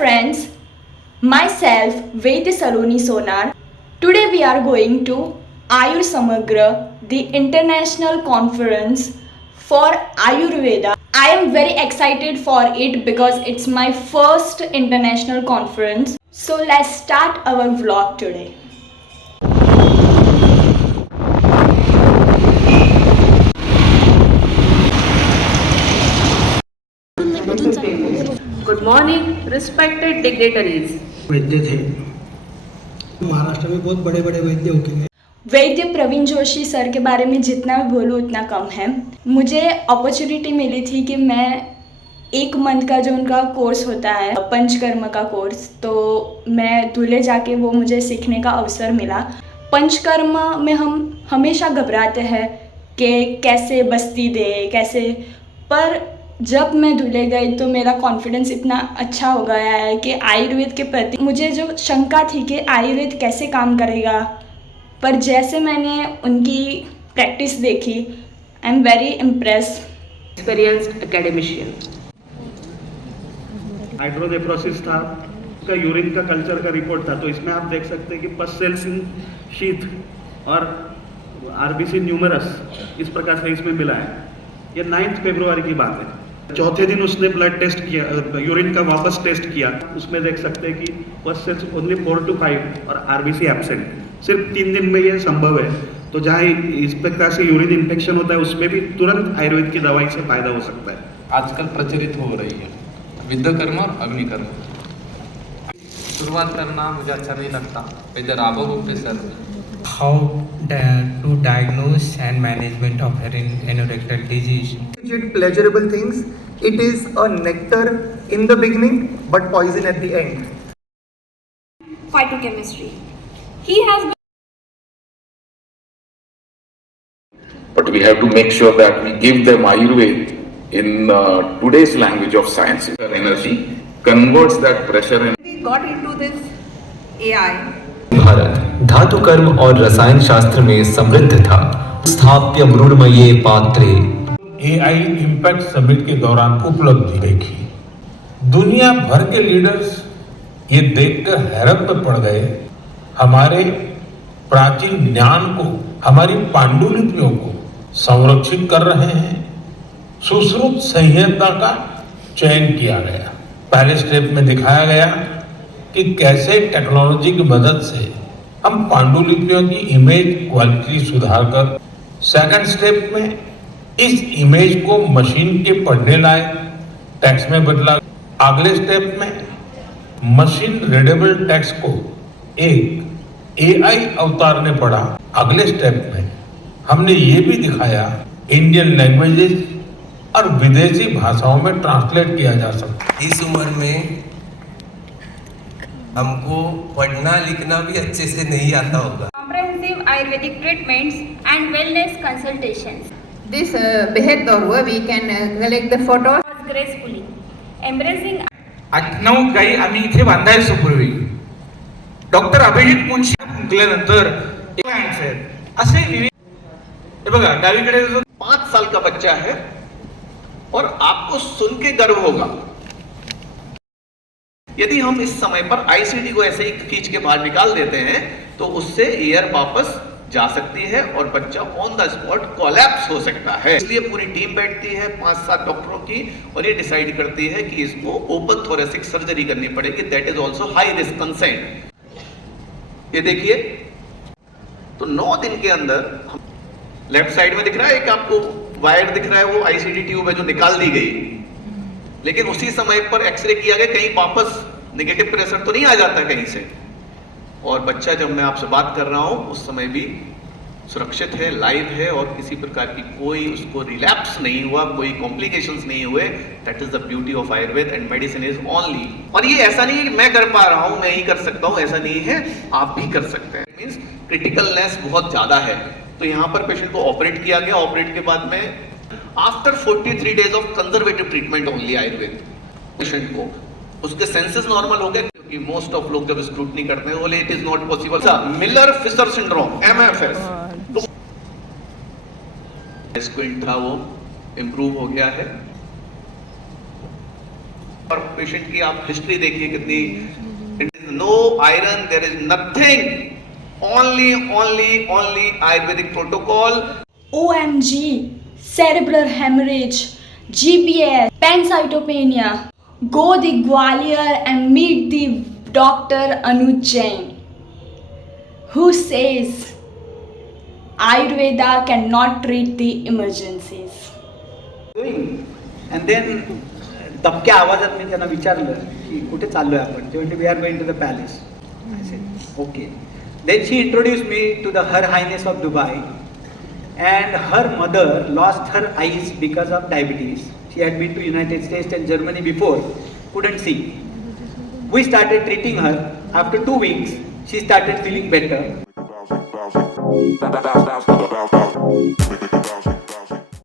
friends, myself Vaidya Saloni Sonar. Today we are going to Ayur Samagra, the international conference for Ayurveda. I am very excited for it because it's my first international conference. So let's start our vlog today. Good morning, respected dignitaries. वैद्य थे। महाराष्ट्र में बहुत बड़े बड़े वैद्य होके गए। वैद्य Praveen Joshi sir के बारे में जितना भी बोलूँ उतना कम है। मुझे अपॉर्चुनिटी मिली थी कि मैं एक मंथ का जो उनका कोर्स होता है पंचकर्म का कोर्स, तो मैं धुले जाके वो मुझे सीखने का अवसर मिला। पंचकर्म में हम हमेशा घबराते हैं कि कैसे बस्ती दे कैसे, पर जब मैं धुले गई तो मेरा कॉन्फिडेंस इतना अच्छा हो गया है कि आयुर्वेद के प्रति मुझे जो शंका थी कि आयुर्वेद कैसे काम करेगा, पर जैसे मैंने उनकी प्रैक्टिस देखी, I am very impressed. Experienced academician. Hydronephrosis था, उसका यूरिन का कल्चर का रिपोर्ट था। तो इसमें आप देख सकते हैं कि पस सेल्स इन शीथ और आरबीसी न्यूमरस इस प्रकार से इसमें मिला है। ये 9 फरवरी की बात है। चौथे दिन उसने ब्लड टेस्ट किया, यूरिन का वापस टेस्ट किया, उसमें देख सकते हैं कि पस सेल्स ओनली 4 to 5 और आरबीसी एब्सेंट। सिर्फ 3 दिन में ये संभव है। तो जहाँ इस प्रकार से यूरिन इन्फेक्शन होता है उसमें भी तुरंत आयुर्वेद की दवाई से फायदा हो सकता है। आजकल प्रचलित हो रही है विद्याकर्म और अग्निकर्म। शुरुआत करना मुझे अच्छा नहीं लगता। वैद्य Raghav Gupte sir, how to diagnose and management of anorectal disease. Pleasurable things. It is a nectar in the beginning, but poison at the end. Phytochemistry. He has. But we have to make sure that we give them Ayurveda in today's language of science. Energy converts that pressure and We got into this AI. Bharat धातु कर्म और रसायन शास्त्र में समृद्ध था। स्थाप्य मृणमये पात्रे AI impact summit के दौरान उपलब्धि देखी। दुनिया भर के लीडर्स ये देखकर हैरत में पड़ गए। हमारे प्राचीन ज्ञान को, हमारी पांडुलिपियों को संरक्षित कर रहे हैं। सुश्रुत संहिता का चयन किया गया। पहले स्टेप में दिखाया गया कि कैसे टेक्नोलॉजी की मदद से हम पांडुलिपियों की इमेज क्वालिटी सुधार कर, सेकंड स्टेप में इस इमेज को मशीन के पढ़ने लायक टेक्स्ट में बदला। अगले स्टेप में मशीन रीडेबल टेक्स्ट को एक एआई अवतार ने पढ़ा। अगले स्टेप में हमने ये भी दिखाया इंडियन लैंग्वेजेस और विदेशी भाषाओं में ट्रांसलेट किया जा सकता। इस उम्र में हमको पढ़ना लिखना भी अच्छे से नहीं आता होगा। Comprehensive Ayurvedic treatments and wellness consultations. This behead or we can collect the photos Gracefully. Embracing 8-9 गाई आम्ही इथे बांधायचो पूर्वी। डॉक्टर अभिजित मुंशी फुंकल्यानंतर असे विविध, हे बघा डावीकडे 5 साल का बच्चा है और आपको सुन के गर्व होगा। यदि हम इस समय पर आईसीडी को ऐसे ही खींच के बाहर निकाल देते हैं तो उससे एयर वापस जा सकती है और बच्चा ऑन द स्पॉट कोलैप्स हो सकता है। इसलिए पूरी टीम बैठती है 5-7 डॉक्टरों की और ये डिसाइड करती है कि इसको ओपन थोरेसिक सर्जरी करनी पड़ेगी। That is also high risk consent. ये देखिए, तो 9 दिन के अंदर लेफ्ट साइड में दिख रहा है एक आपको वायर दिख रहा है, वो आईसीडी ट्यूब है जो निकाल दी गई, लेकिन उसी समय पर एक्सरे किया गया, कहीं वापस नेगेटिव प्रेशर तो नहीं आ जाता कहीं से। और बच्चा जब मैं आपसे बात कर रहा हूं उस समय भी सुरक्षित है, लाइव है और किसी प्रकार की कोई उसको रिलैप्स नहीं हुआ, कोई कॉम्प्लिकेशंस नहीं हुए। That is the beauty of Ayurveda and medicine is only. और ये ऐसा नहीं है कि मैं कर पा रहा हूं, मैं ही कर सकता हूं, ऐसा नहीं है, आप भी कर सकते हैं। मींस क्रिटिकलनेस बहुत ज्यादा है, तो यहाँ पर पेशेंट को ऑपरेट किया गया। ऑपरेट के बाद में after 43 days of conservative treatment only Ayurveda patient को उसके सेंसेस नॉर्मल हो गए, क्योंकि मोस्ट ऑफ लोग जब स्क्रूटनी करते हैं बोले it is not possible. Miller Fisher syndrome MFS, squint था वो इम्प्रूव हो गया है। और पेशेंट की आप हिस्ट्री देखिए कितनी, no iron, there is nothing, only Ayurvedic protocol. OMG, cerebral hemorrhage, GPS, pancytopenia. Go the Gwalior and meet the Dr. Anuj Jain, who says Ayurveda cannot treat the emergencies. And then दबक्या आवाजात मी त्यांना विचारलं की कुठे चाललो आहे आपण. ते म्हणते we are going to the palace. I said okay. Then she introduce me to the her highness of Dubai. And her mother lost her eyes because of diabetes. She had been to United States and Germany before, couldn't see. We started treating her. After 2 weeks, she started feeling better.